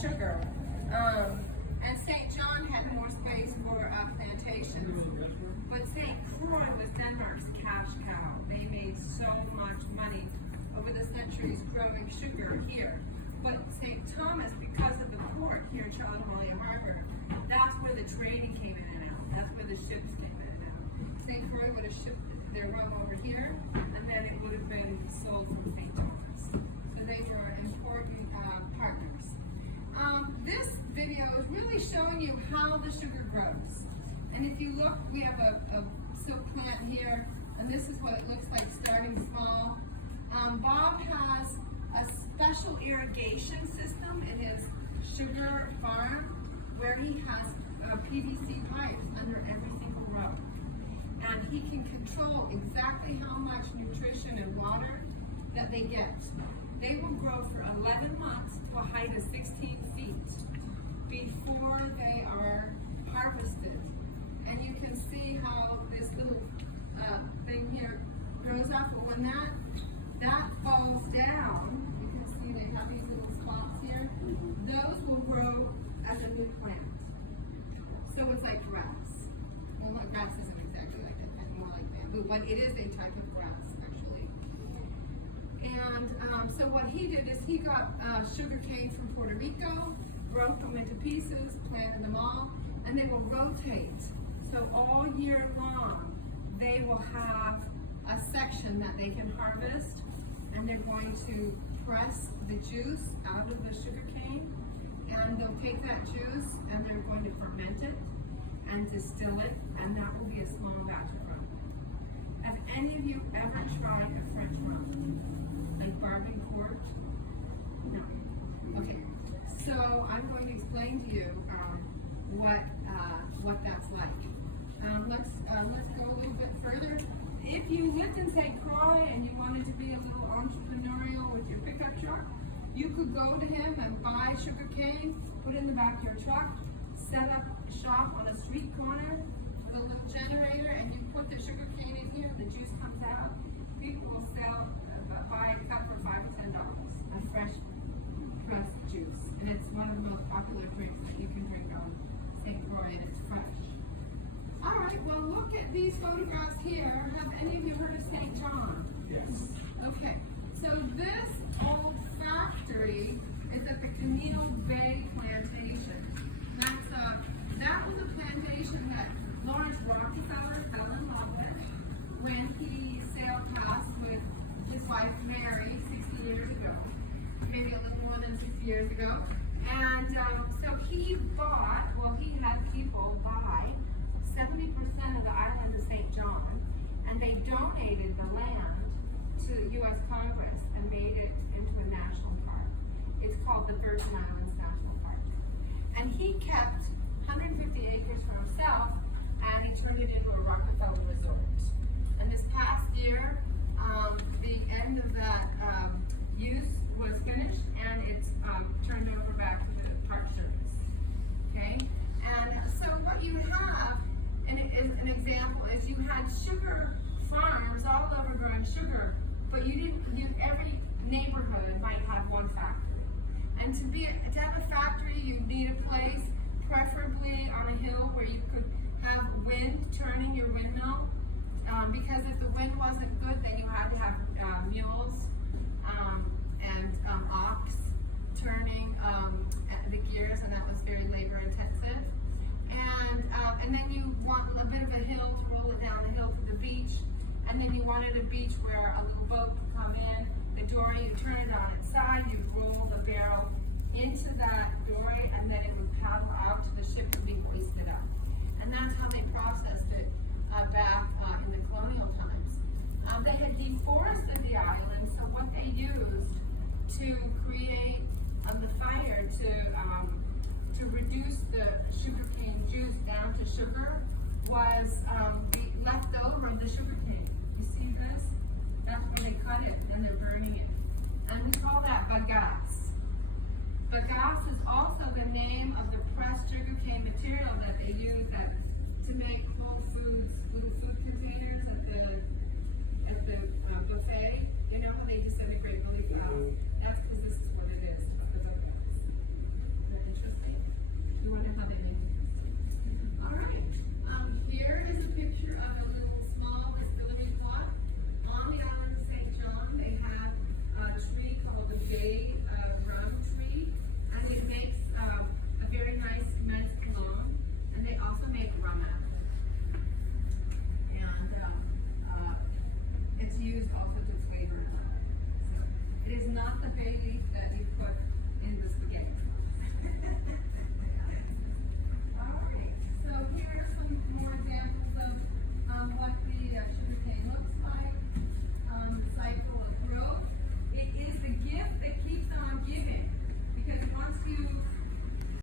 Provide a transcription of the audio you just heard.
sugar. And St. John had more space for plantations. But St. Croix was Denmark's cash cow. They made so much money over the centuries growing sugar here. But St. Thomas, because of the port here in Charlotte Harbor, that's where the trading came in and out. That's where the ships came in and out. St. Croix would have shipped their rum over here, and then it would have been sold from St. Thomas. So they were important partners. This video is really showing you how the sugar grows. And if you look, we have a silk plant here, and this is what it looks like starting small. Bob has a special irrigation system in his sugar farm where he has PVC pipes under every single row. And he can control exactly how much nutrition and water that they get. They will grow for 11 months to a height of 16 feet before they are harvested. And you can see how this little thing here grows up, but when that falls down, you can see they have these little spots here. Those will grow as a new plant. So it's like grass. Well, grass isn't exactly like that, it's more like bamboo, but it is a type of grass, actually. And so what he did is he got sugar cane from Puerto Rico, broke them into pieces, planted them all, and they will rotate. So all year long, they will have a section that they can harvest, and they're going to press the juice out of the sugar cane, and they'll take that juice and they're going to ferment it and distill it, and that will be a small batch of rum. Have any of you ever tried a French rum? Like Bourbon Court? No. Okay. So I'm going to explain to you what that's like. Let's go a little bit further. If you lived in St. Croix and you wanted to be a little entrepreneurial with your pickup truck, you could go to him and buy sugar cane, put it in the back of your truck, set up shop on a street corner with a little generator, and you put the sugar cane in here, the juice comes out. People will buy a cup for $5 or $10, a fresh pressed juice. And it's one of the most popular drinks that you can drink on St. Croix, and it's fresh. All right, well, look at these photographs here. Have any of you heard of St. John? Yes. Okay, so this old factory is at the Camino Bay Plantation. That was a plantation that Lawrence Rockefeller fell in love with when he sailed past with his wife Mary 60 years ago, maybe a little more than 60 years ago. And so he had people buy 70% of the island of St. John, and they donated the land to U.S. Congress and made it into a national park. It's called the Virgin Islands National Park. And he kept 150 acres for himself, and he turned it into a Rockefeller resort. And this past year, the end of that use was finished, and it's turned over back to the Park Service. Okay? And so what you have, and an example is you had sugar farms all over growing sugar, but every neighborhood might have one factory. And to have a factory, you need a place, preferably on a hill where you could have wind turning your windmill. Because if the wind wasn't good, then you had to have mules and ox turning the gears, and that was very labor intensive. And then you want a bit of a hill to roll it down the hill to the beach, and then you wanted a beach where a little boat could come in, the dory, you turn it on its side, you roll the barrel into that dory, and then it would paddle out to the ship and be hoisted up. And that's how they processed it back in the colonial times. They had deforested the island, so what they used to create the fire to reduce the sugarcane juice down to sugar was the leftover of the sugarcane. You see this? That's where they cut it and they're burning it. And we call that bagasse. Bagasse is also the name of the pressed sugarcane material that they use to make Whole Foods little food containers at the buffet. You know, when they disintegrate really fast.